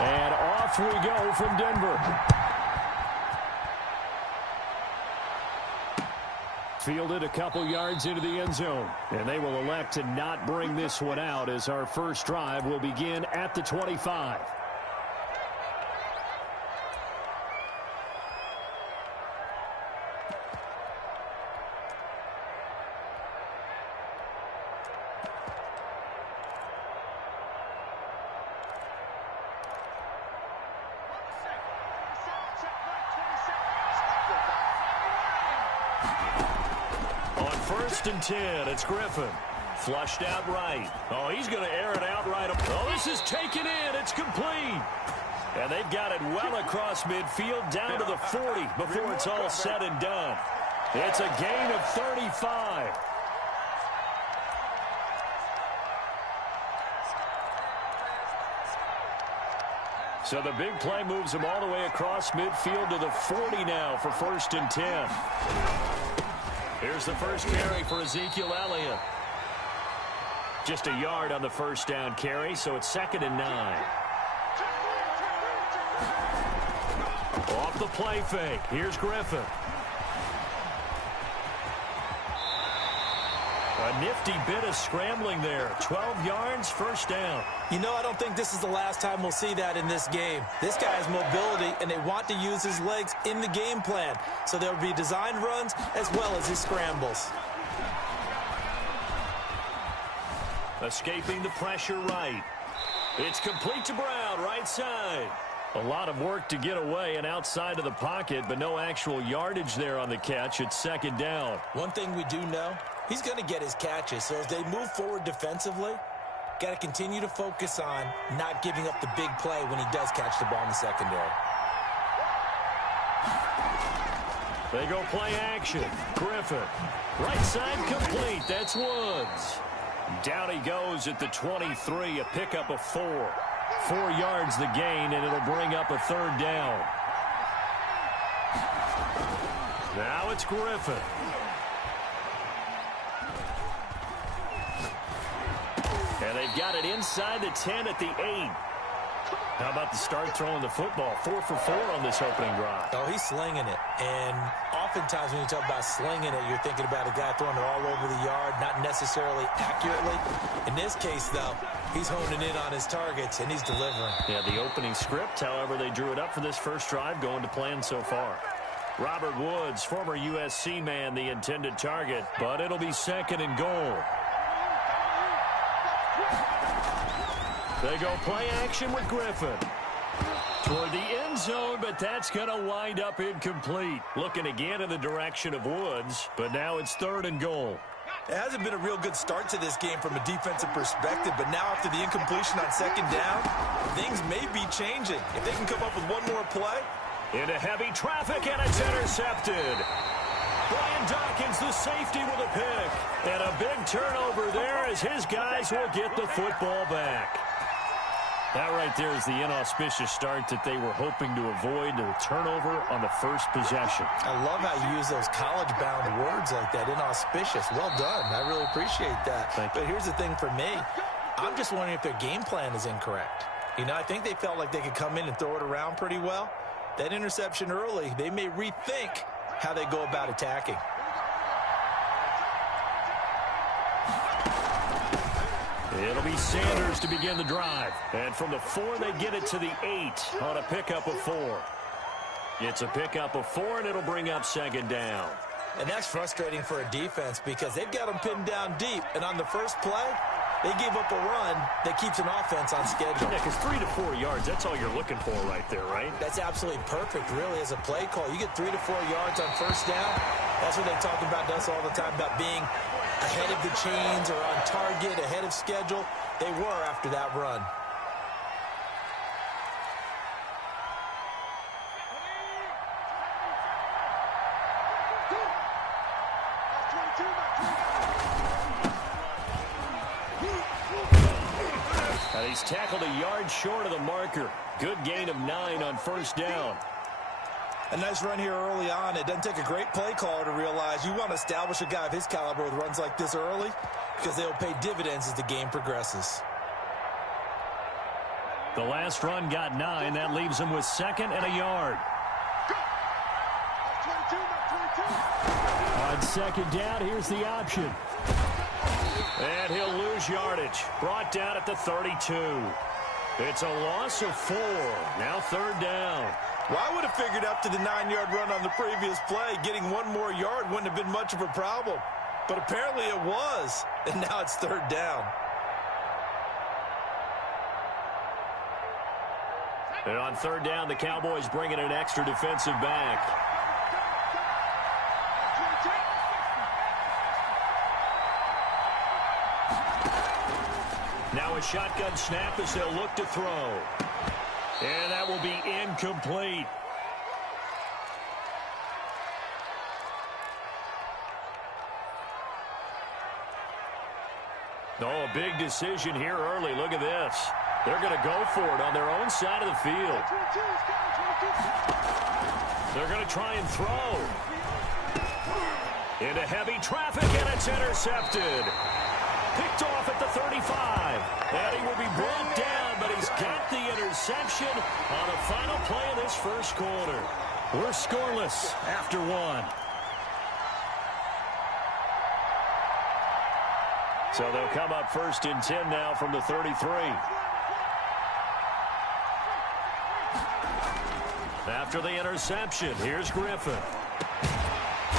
And off we go from Denver. Fielded a couple yards into the end zone. And they will elect to not bring this one out as our first drive will begin at the 25. First and 10, it's Griffin. Flushed out right. Oh, he's going to air it out right. Oh, this is taken in. It's complete. And they've got it well across midfield down to the 40 before it's all said and done. It's a gain of 35. So the big play moves them all the way across midfield to the 40 now for first and 10. Here's the first carry for Ezekiel Elliott. Just a yard on the first down carry, so it's 2nd and 9. Off the play fake. Here's Griffin. A nifty bit of scrambling there. 12 yards, first down. You know, I don't think this is the last time we'll see that in this game. This guy has mobility, and they want to use his legs in the game plan. So there will be designed runs as well as his scrambles. Escaping the pressure right. It's complete to Brown, right side. A lot of work to get away and outside of the pocket, but no actual yardage there on the catch. It's 2nd down. One thing we do know, he's going to get his catches. So as they move forward defensively, got to continue to focus on not giving up the big play when he does catch the ball in the secondary. They go play action. Griffin. Right side complete. That's Woods. Down he goes at the 23. A pickup of 4. 4 yards the gain, and it'll bring up a 3rd down. Now it's Griffin. And they've got it inside the 10 at the 8. How about the start throwing the football? 4 for 4 on this opening drive. Oh, he's slinging it. And oftentimes when you talk about slinging it, you're thinking about a guy throwing it all over the yard, not necessarily accurately. In this case, though, he's honing in on his targets, and he's delivering. Yeah, the opening script, however, they drew it up for this first drive, going to plan so far. Robert Woods, former USC man, the intended target, but it'll be 2nd and goal. They go play action with Griffin. Toward the end zone, but that's going to wind up incomplete. Looking again in the direction of Woods, but now it's 3rd and goal. It hasn't been a real good start to this game from a defensive perspective, but now after the incompletion on 2nd down, things may be changing. If they can come up with one more play. Into heavy traffic, and it's intercepted. Brian Dawkins, the safety, with a pick. And a big turnover there as his guys will get the football back. That right there is the inauspicious start that they were hoping to avoid, the turnover on the first possession. I love how you use those college-bound words like that, inauspicious. Well done. I really appreciate that. But here's the thing for me. I'm just wondering if their game plan is incorrect. You know, I think they felt like they could come in and throw it around pretty well. That interception early, they may rethink how they go about attacking. It'll be Sanders to begin the drive. And from the 4, they get it to the 8 on a pickup of 4. It's a pickup of 4, and it'll bring up 2nd down. And that's frustrating for a defense because they've got them pinned down deep. And on the first play, they give up a run that keeps an offense on schedule. Yeah, because 3 to 4 yards, that's all you're looking for right there, right? That's absolutely perfect, really, as a play call. You get 3 to 4 yards on first down. That's what they talk about us all the time, about being ahead of the chains or on target, ahead of schedule. They were after that run. He's tackled a yard short of the marker. Good gain of 9 on first down. A nice run here early on. It doesn't take a great play caller to realize you want to establish a guy of his caliber with runs like this early because they'll pay dividends as the game progresses. The last run got 9. That leaves him with 2nd and a yard. On 2nd down, here's the option. And he'll lose yardage. Brought down at the 32. It's a loss of 4. Now 3rd down. Well, I would have figured up to the 9-yard run on the previous play. Getting 1 more yard wouldn't have been much of a problem. But apparently it was. And now it's 3rd down. And on 3rd down, the Cowboys bring in an extra defensive back. Now a shotgun snap as they'll look to throw. And that will be incomplete. Oh, a big decision here early. Look at this. They're going to go for it on their own side of the field. They're going to try and throw. Into heavy traffic, and it's intercepted. Picked off at the 35. And he will be brought down, but he's got the interception on the final play of this first quarter. We're scoreless after 1. So they'll come up 1st and 10 now from the 33. After the interception, here's Griffin.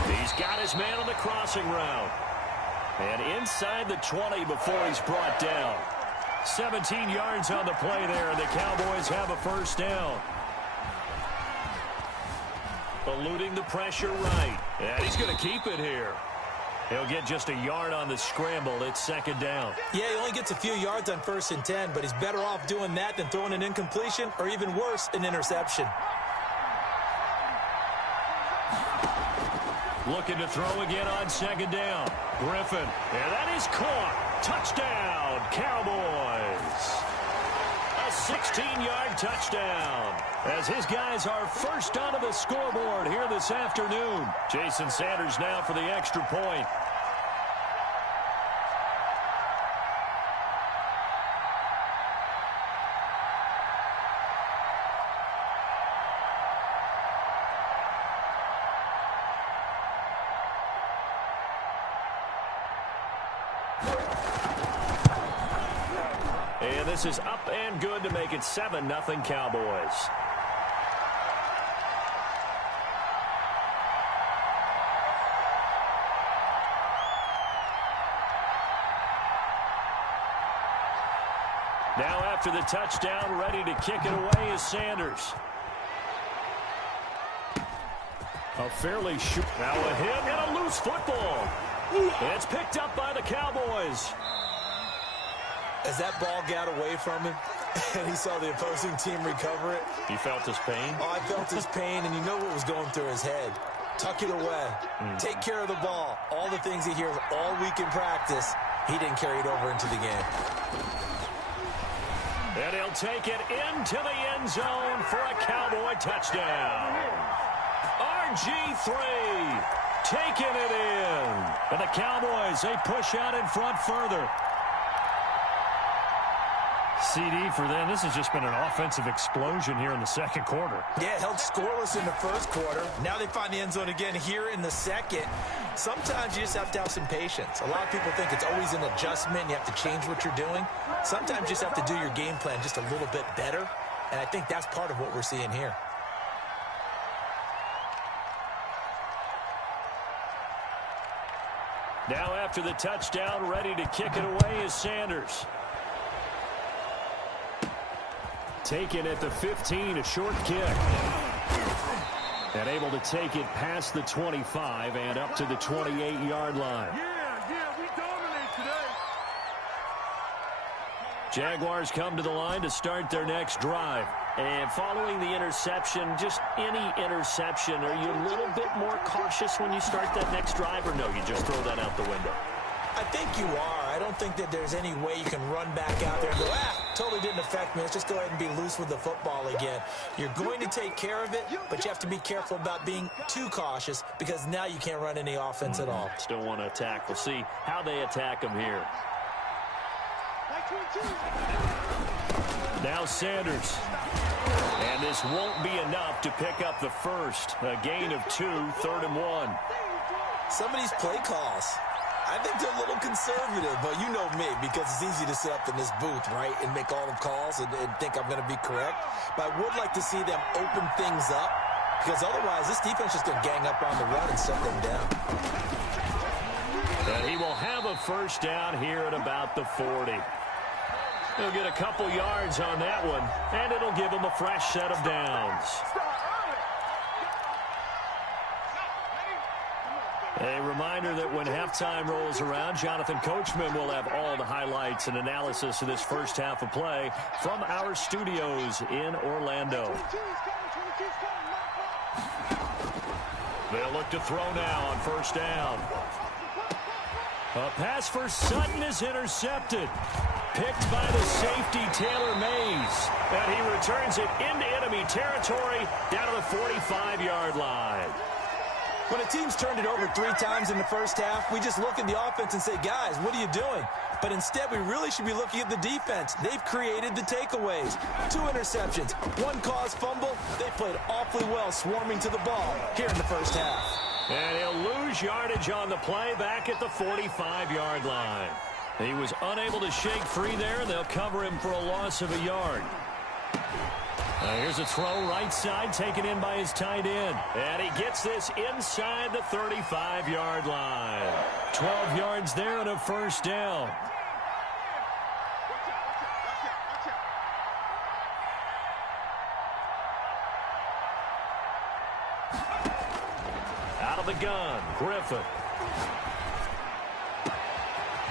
He's got his man on the crossing route. And inside the 20 before he's brought down. 17 yards on the play there, and the Cowboys have a 1st down. Eluding the pressure right. And he's going to keep it here. He'll get just a yard on the scramble. It's 2nd down. Yeah, he only gets a few yards on 1st and 10, but he's better off doing that than throwing an incompletion or even worse, an interception. Looking to throw again on 2nd down. Griffin. And that is caught. Touchdown, Cowboys. A 16-yard touchdown. As his guys are first onto the scoreboard here this afternoon. Jason Sanders now for the extra point. And this is up and good to make it 7-0 Cowboys. Now after the touchdown, ready to kick it away is Sanders. A fairly short. Now a hit and a loose football. It's picked up by the Cowboys. As that ball got away from him and he saw the opposing team recover it. You felt his pain? Oh, I felt his pain, and you know what was going through his head. Tuck it away. Take care of the ball. All the things he hears all week in practice, he didn't carry it over into the game. And he'll take it into the end zone for a Cowboy touchdown. RG3 taking it in. And the Cowboys, they push out in front further. CD for them. This has just been an offensive explosion here in the second quarter. Yeah, held scoreless in the first quarter. Now they find the end zone again here in the second. Sometimes you just have to have some patience. A lot of people think it's always an adjustment. You have to change what you're doing. Sometimes you just have to do your game plan just a little bit better. And I think that's part of what we're seeing here. Now after the touchdown, ready to kick it away is Sanders. Taken at the 15, a short kick. And able to take it past the 25 and up to the 28-yard line. Yeah, we dominate today. Jaguars come to the line to start their next drive. And following the interception, just any interception, are you a little bit more cautious when you start that next drive, or no, you just throw that out the window? I think you are. I don't think that there's any way you can run back out there and go, totally didn't affect me. Let's just go ahead and be loose with the football again. You're going to take care of it, but you have to be careful about being too cautious because now you can't run any offense at all. Still want to attack. We'll see how they attack them here. Now Sanders. And this won't be enough to pick up the first. A gain of 2, 3rd and 1. Some of these play calls, I think they're a little conservative, but you know me, because it's easy to sit up in this booth, right, and make all the calls and think I'm going to be correct. But I would like to see them open things up, because otherwise this defense is going to gang up on the run and shut them down. And he will have a first down here at about the 40. He'll get a couple yards on that one, and it'll give him a fresh set of downs. A reminder that when halftime rolls around, Jonathan Coachman will have all the highlights and analysis of this first half of play from our studios in Orlando. They'll look to throw now on first down. A pass for Sutton is intercepted. Picked by the safety, Taylor Mays. And he returns it into enemy territory down to the 45-yard line. When a team's turned it over 3 times in the first half, we just look at the offense and say, guys, what are you doing? But instead, we really should be looking at the defense. They've created the takeaways. 2 interceptions, 1 caused fumble. They played awfully well swarming to the ball here in the first half. And he'll lose yardage on the play back at the 45-yard line. He was unable to shake free there, and they'll cover him for a loss of a yard. Here's a throw right side taken in by his tight end. And he gets this inside the 35-yard line. 12 yards there and a first down. Out of the gun, Griffin.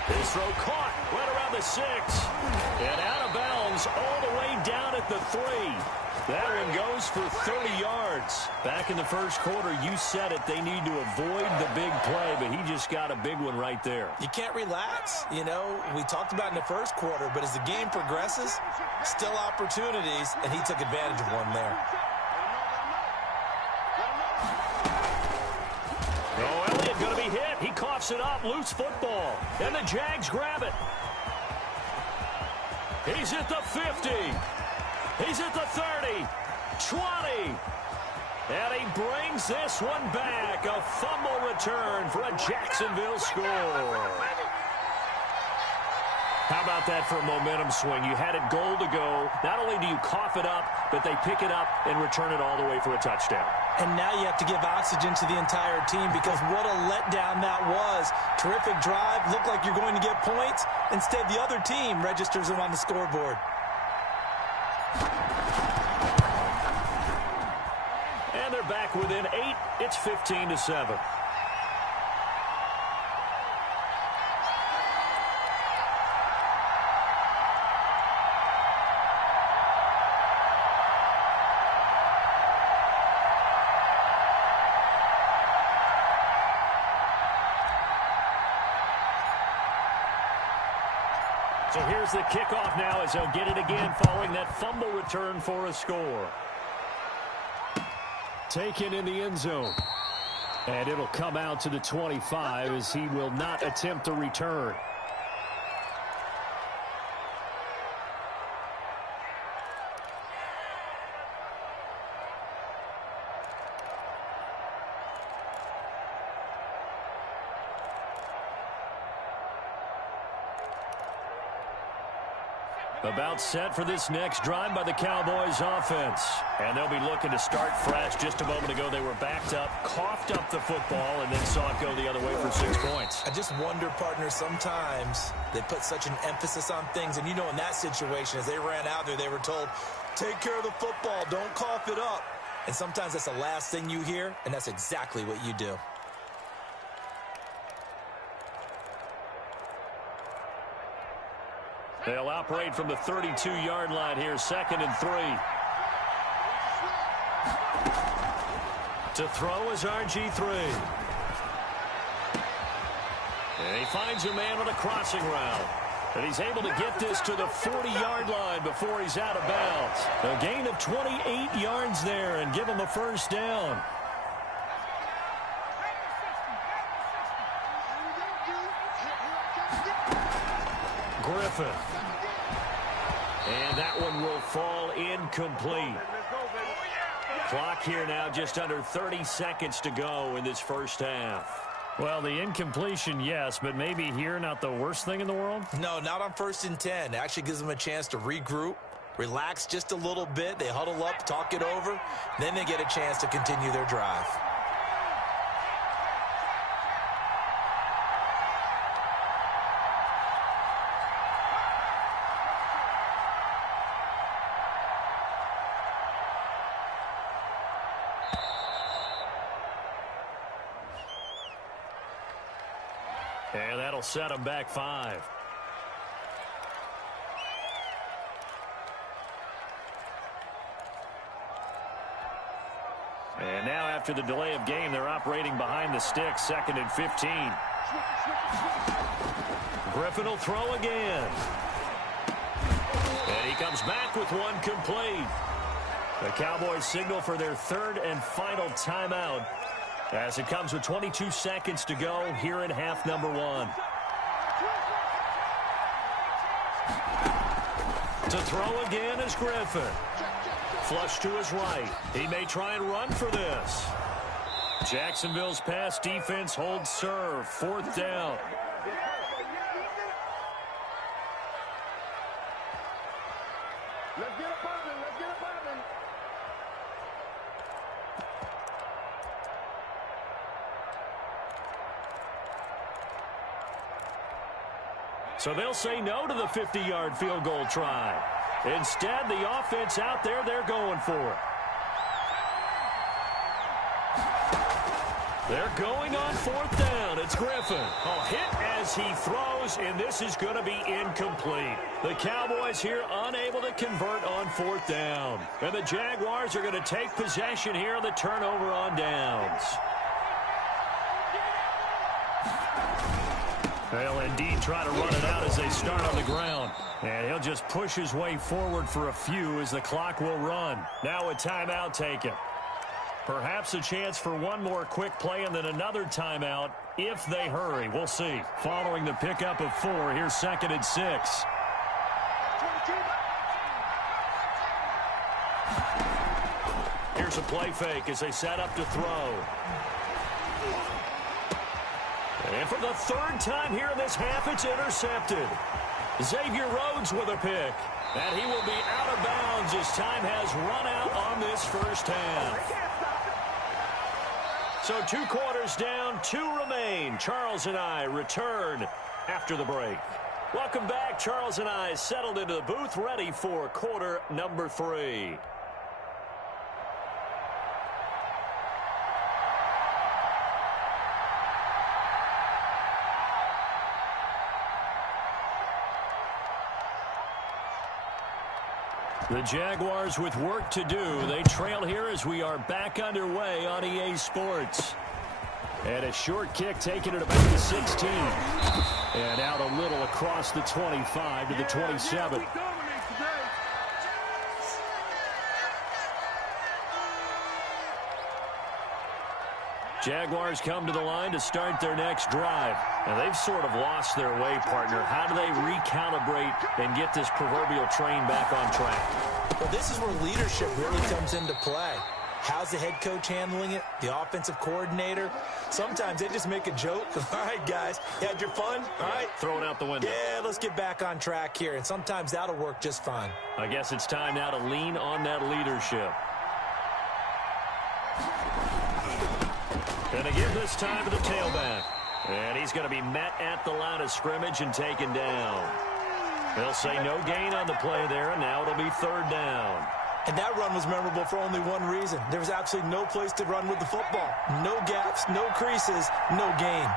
His throw caught right around the 6. And out of bounds all the way down at the 3. That one goes for 30 yards. Back in the first quarter, you said it, they need to avoid the big play, but he just got a big one right there. You can't relax. You know, we talked about in the first quarter, but as the game progresses, still opportunities, and he took advantage of one there. Oh, Elliott going to be hit. He coughs it up. Loose football. And the Jags grab it. He's at the 50. He's at the 30. 20. And he brings this one back. A fumble return for a Jacksonville score. How about that for a momentum swing? You had it goal to go. Not only do you cough it up, but they pick it up and return it all the way for a touchdown. And now you have to give oxygen to the entire team, because what a letdown that was. Terrific drive. Looked like you're going to get points. Instead, the other team registers them on the scoreboard. And they're back within 8. It's 15-7. So here's the kickoff now as they'll get it again following that fumble return for a score. Taken in the end zone. And it'll come out to the 25 as he will not attempt to return. About set for this next drive by the Cowboys offense. And they'll be looking to start fresh. Just a moment ago, they were backed up, coughed up the football, and then saw it go the other way for 6 points. I just wonder, partner, sometimes they put such an emphasis on things. And you know, in that situation, as they ran out there, they were told, take care of the football, don't cough it up. And sometimes that's the last thing you hear, and that's exactly what you do. They'll operate from the 32-yard line here, 2nd and 3. To throw is RG3. And he finds a man on a crossing route. And he's able to get this to the 40-yard line before he's out of bounds. A gain of 28 yards there and give him a first down. Griffin. And that one will fall incomplete. Clock here now just under 30 seconds to go in this first half. Well, the incompletion, yes, but maybe here not the worst thing in the world? No, not on 1st and 10. It actually gives them a chance to regroup, relax just a little bit. They huddle up, talk it over. Then they get a chance to continue their drive. And that'll set them back 5. And now after the delay of game, they're operating behind the sticks, 2nd and 15. Griffin will throw again. And he comes back with one complete. The Cowboys signal for their 3rd and final timeout, as it comes with 22 seconds to go here in half number 1. To throw again is Griffin. Flush to his right. He may try and run for this. Jacksonville's pass defense holds serve. 4th down. Let's get it poppin'. Let's get it poppin'. So they'll say no to the 50-yard field goal try. Instead, the offense out there, they're going for it. They're going on 4th down. It's Griffin. A hit as he throws, and this is going to be incomplete. The Cowboys here unable to convert on 4th down. And the Jaguars are going to take possession here on the turnover on downs. They'll indeed try to run it out as they start on the ground. And he'll just push his way forward for a few as the clock will run. Now a timeout taken. Perhaps a chance for one more quick play and then another timeout if they hurry. We'll see. Following the pickup of 4, here's 2nd and 6. Here's a play fake as they set up to throw. And for the 3rd time here in this half, it's intercepted. Xavier Rhodes with a pick. And he will be out of bounds as time has run out on this first half. So 2 quarters down, 2 remain. Charles and I return after the break. Welcome back. Charles and I settled into the booth, ready for quarter number 3. The Jaguars with work to do. They trail here as we are back underway on EA Sports. And a short kick taken at about the 16. And out a little across the 25 to the 27. Jaguars come to the line to start their next drive. Now, they've sort of lost their way, partner. How do they recalibrate and get this proverbial train back on track? Well, this is where leadership really comes into play. How's the head coach handling it? The offensive coordinator? Sometimes they just make a joke. All right, guys, you had your fun? All right. Throw it out the window. Yeah, let's get back on track here. And sometimes that'll work just fine. I guess it's time now to lean on that leadership. Going to give this time to the tailback. And he's going to be met at the line of scrimmage and taken down. They'll say no gain on the play there, and now it'll be 3rd down. And that run was memorable for only one reason. There was absolutely no place to run with the football. No gaps, no creases, no gain.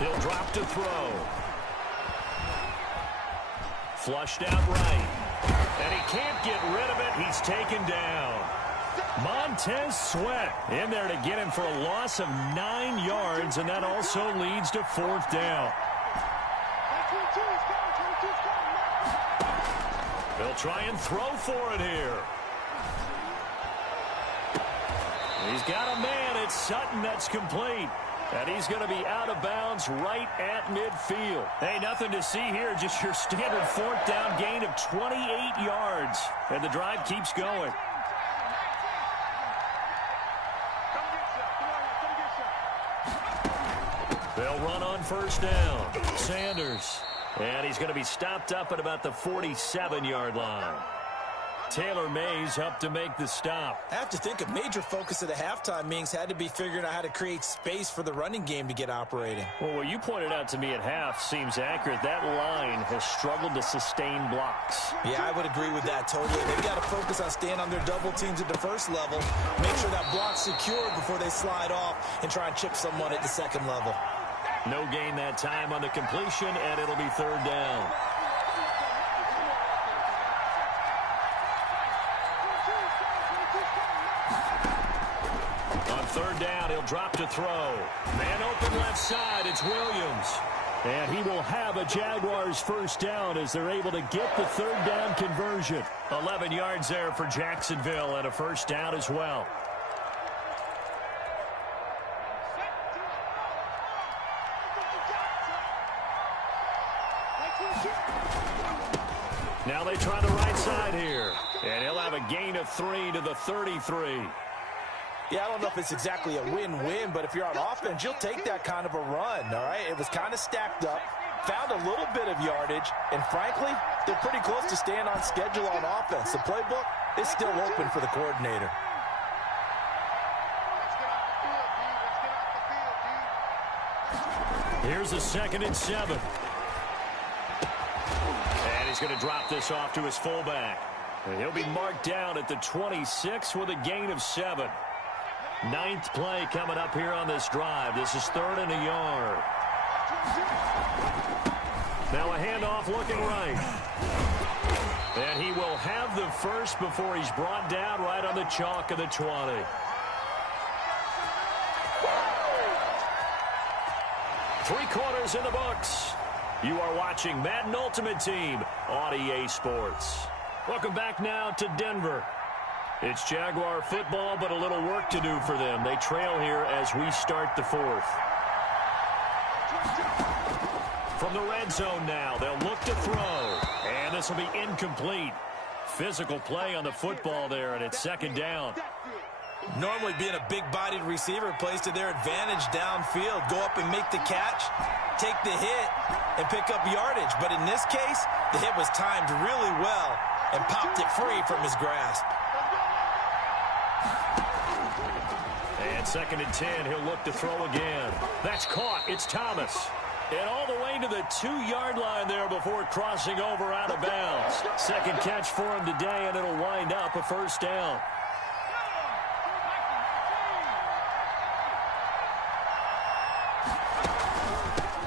He'll drop to throw. Flushed out right. And he can't get rid of it. He's taken down. Montez Sweat in there to get him for a loss of 9 yards, and that also leads to 4th down. They'll try and throw for it here. He's got a man it's Sutton that's complete. And he's going to be out of bounds right at midfield. Hey, nothing to see here. Just your standard fourth down gain of 28 yards. And the drive keeps going. They'll run on first down. Sanders. And he's going to be stopped up at about the 47-yard line. Taylor Mays up to make the stop. I have to think a major focus of the halftime meetings had to be figuring out how to create space for the running game to get operating. Well, what you pointed out to me at half seems accurate. That line has struggled to sustain blocks. Yeah, I would agree with that totally. They've got to focus on staying on their double teams at the first level, make sure that block's secured before they slide off and try and chip someone at the second level. No gain that time on the completion, and it'll be third down. Third down, he'll drop to throw. Man open left side, it's Williams. And he will have a Jaguars first down as they're able to get the third down conversion. 11 yards there for Jacksonville and a first down as well. Now they try the right side here. And he'll have a gain of 3 to the 33. Yeah, I don't know if it's exactly a win-win, but if you're on offense, you'll take that kind of a run, all right? It was kind of stacked up, found a little bit of yardage, and frankly, they're pretty close to staying on schedule on offense. The playbook is still open for the coordinator. Here's a 2nd and 7. And he's going to drop this off to his fullback. And he'll be marked down at the 26 with a gain of 7. 9th play coming up here on this drive. This is 3rd and a yard. Now a handoff looking right. And he will have the first before he's brought down right on the chalk of the 20. Three quarters in the books. You are watching Madden Ultimate Team on EA Sports. Welcome back now to Denver. It's Jaguar football, but a little work to do for them. They trail here as we start the 4th. From the red zone now, they'll look to throw. And this will be incomplete. Physical play on the football there, and it's 2nd down. Normally being a big-bodied receiver plays to their advantage downfield. Go up and make the catch, take the hit, and pick up yardage. But in this case, the hit was timed really well and popped it free from his grasp. And 2nd and 10, he'll look to throw again. That's caught. It's Thomas. And all the way to the 2-yard line there before crossing over out of bounds. Second catch for him today, and it'll wind up a first down.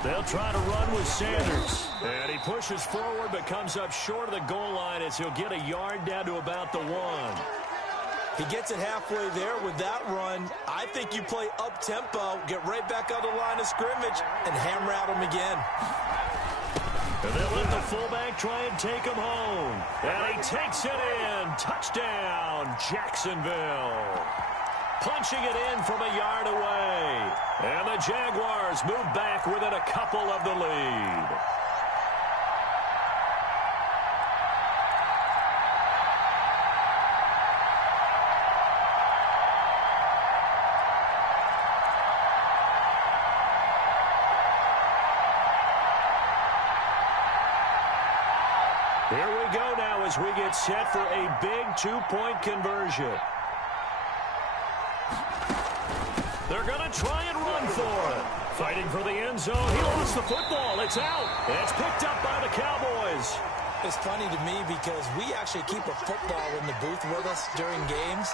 They'll try to run with Sanders. And he pushes forward but comes up short of the goal line as he'll get a yard down to about the 1. He gets it halfway there with that run. I think you play up-tempo, get right back on the line of scrimmage, and hammer at him again. And they'll let the fullback try and take him home. And he takes it in. Touchdown, Jacksonville. Punching it in from a yard away. And the Jaguars move back within a couple of the lead. Here we go now as we get set for a big 2-point conversion. They're going to try and run for it. Fighting for the end zone. He lost the football. It's out. It's picked up by the Cowboys. It's funny to me because we actually keep a football in the booth with us during games.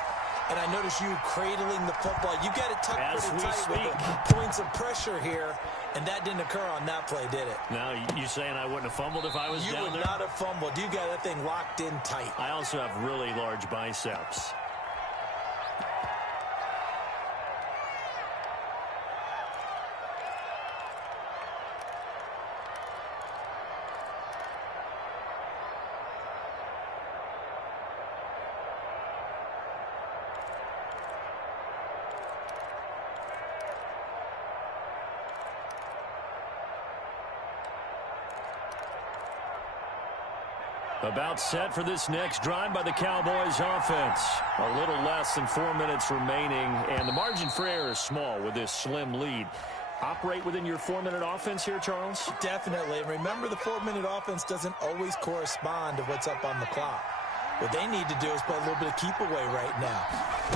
And I notice you cradling the football. You got it tucked pretty tight with the points of pressure here. And that didn't occur on that play, did it? Now, you saying I wouldn't have fumbled if I was down there? You would not have fumbled. You got that thing locked in tight. I also have really large biceps. About set for this next drive by the Cowboys offense. A little less than 4 minutes remaining, and the margin for error is small with this slim lead. Operate within your 4-minute offense here, Charles? Definitely. And remember, the 4-minute offense doesn't always correspond to what's up on the clock. What they need to do is play a little bit of keep away right now.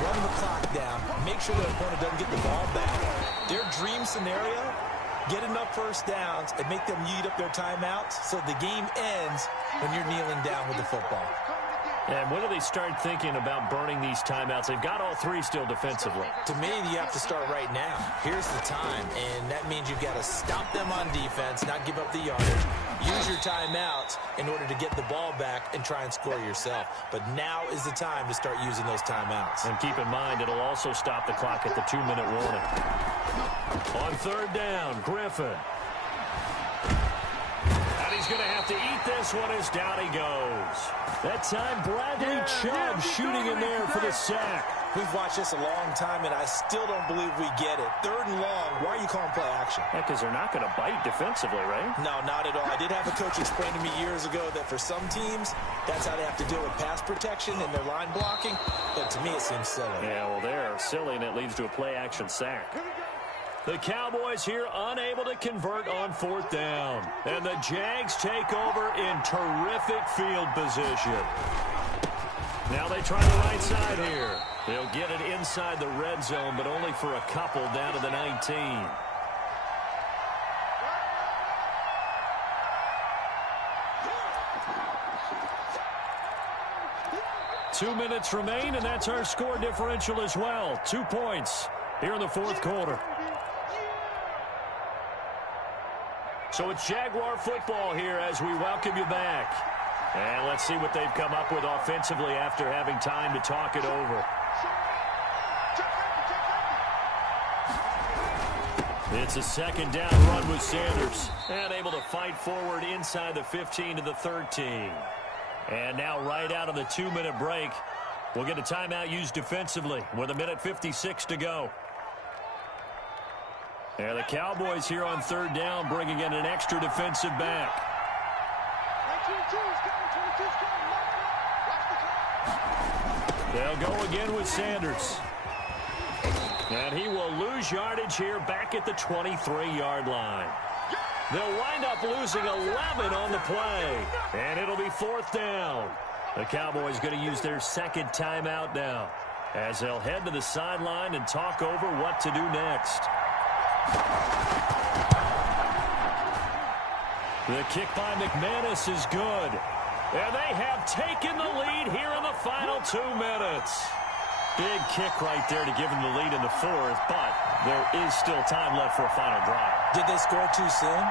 Run the clock down. Make sure their opponent doesn't get the ball back. Their dream scenario, get enough first downs and make them eat up their timeouts so the game ends when you're kneeling down with the football. And when do they start thinking about burning these timeouts? They've got all three still defensively. To me, you have to start right now. Here's the time, and that means you've got to stop them on defense, not give up the yardage. Use your timeouts in order to get the ball back and try and score yourself. But now is the time to start using those timeouts. And keep in mind, it'll also stop the clock at the 2-minute warning. On third down, Griffin. And he's going to have to eat this one as down he goes. That time, Bradley Chubb shooting in there for the sack. We've watched this a long time, and I still don't believe we get it. Third and long, why are you calling play action? Yeah, because they're not going to bite defensively, right? No, not at all. I did have a coach explain to me years ago that for some teams, that's how they have to deal with pass protection and their line blocking. But to me, it seems silly. Yeah, well, they're silly, and it leads to a play-action sack. The Cowboys here unable to convert on fourth down. And the Jags take over in terrific field position. Now they try the right side here. They'll get it inside the red zone, but only for a couple down to the 19. Two minutes remain, and that's our score differential as well. 2 points here in the fourth quarter. So it's Jaguar football here as we welcome you back. And let's see what they've come up with offensively after having time to talk it over. It's a second down run with Sanders. And able to fight forward inside the 15 to the 13. And now right out of the 2-minute break, we'll get a timeout used defensively with 1:56 to go. And the Cowboys here on third down bringing in an extra defensive back. They'll go again with Sanders. And he will lose yardage here back at the 23-yard line. They'll wind up losing 11 on the play. And it'll be fourth down. The Cowboys going to use their second timeout now as they'll head to the sideline and talk over what to do next. The kick by McManus is good. And they have taken the lead here in the final 2 minutes. Big kick right there to give them the lead in the fourth, but there is still time left for a final drive. Did they score too soon?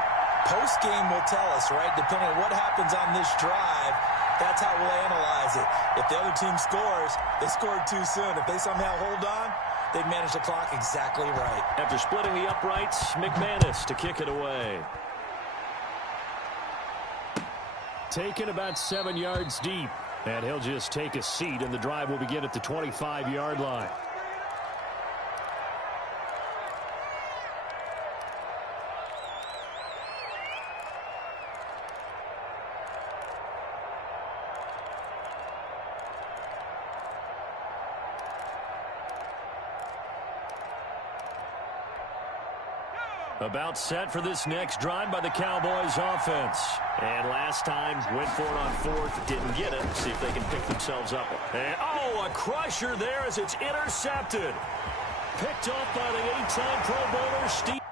Post-game will tell us, right? Depending on what happens on this drive, that's how we'll analyze it. If the other team scores, they scored too soon. If they somehow hold on, they managed the clock exactly right. After splitting the uprights, McManus to kick it away. Taken about 7 yards deep. And he'll just take a seat, and the drive will begin at the 25-yard line. About set for this next drive by the Cowboys offense. And last time, went for it on fourth, didn't get it. See if they can pick themselves up. And, oh, a crusher there as it's intercepted. Picked off by the 8-time Pro Bowler, Steve.